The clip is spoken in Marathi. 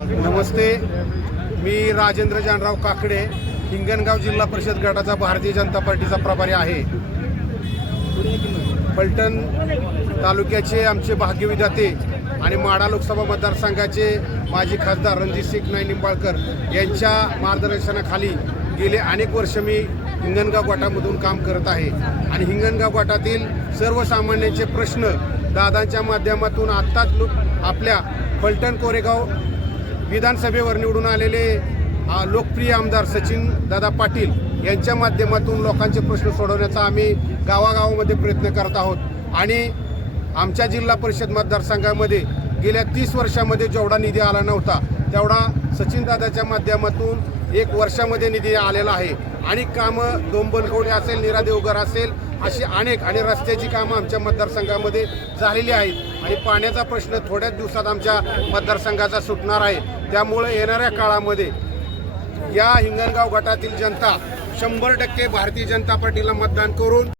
नमस्ते, मी राजेंद्र जानराव काकडे, हिंगणगाव जिल्हा परिषद गटाचा भारतीय जनता पार्टीचा प्रभारी आहे। फलटण तालुक्याचे आमचे भाग्यविधाते आणि माढा लोकसभा मतदारसंघाचे माजी खासदार रणजितसिंह निंबाळकर यांच्या मार्गदर्शनाखाली गेले अनेक वर्ष मी हिंगणगाव गटामधून काम करत आहे आणि हिंगणगाव गटातील सर्वसामान्यांचे प्रश्न दादांच्या माध्यमातून आत्ताच आपल्या फलटण कोरेगाव विधानसभेवर निवडून आलेले लोकप्रिय आमदार सचिन दादा पाटील यांच्या माध्यमातून लोकांचे प्रश्न सोडवण्याचा आम्ही गावागावामध्ये प्रयत्न करत आहोत। आणि आमच्या जिल्हा परिषद मतदारसंघामध्ये गेल्या 30 वर्षामध्ये जेवढा निधी आला नव्हता तेवढा सचिन दादाच्या माध्यमातून 1 वर्षामध्ये निधी आलेला आहे। आणि कामं डोंबलकवडे असेल, निरा देवघर असेल, अशी अनेक आणि रस्त्याची कामं आमच्या मतदारसंघामध्ये झालेली आहेत आणि पाण्याचा प्रश्न थोड्याच दिवसात आमच्या मतदारसंघाचा सुटणार आहे। त्यामुळे येणाऱ्या काळामध्ये या हिंगणगाव गटातील जनता 100% भारतीय जनता पार्टीला मतदान करून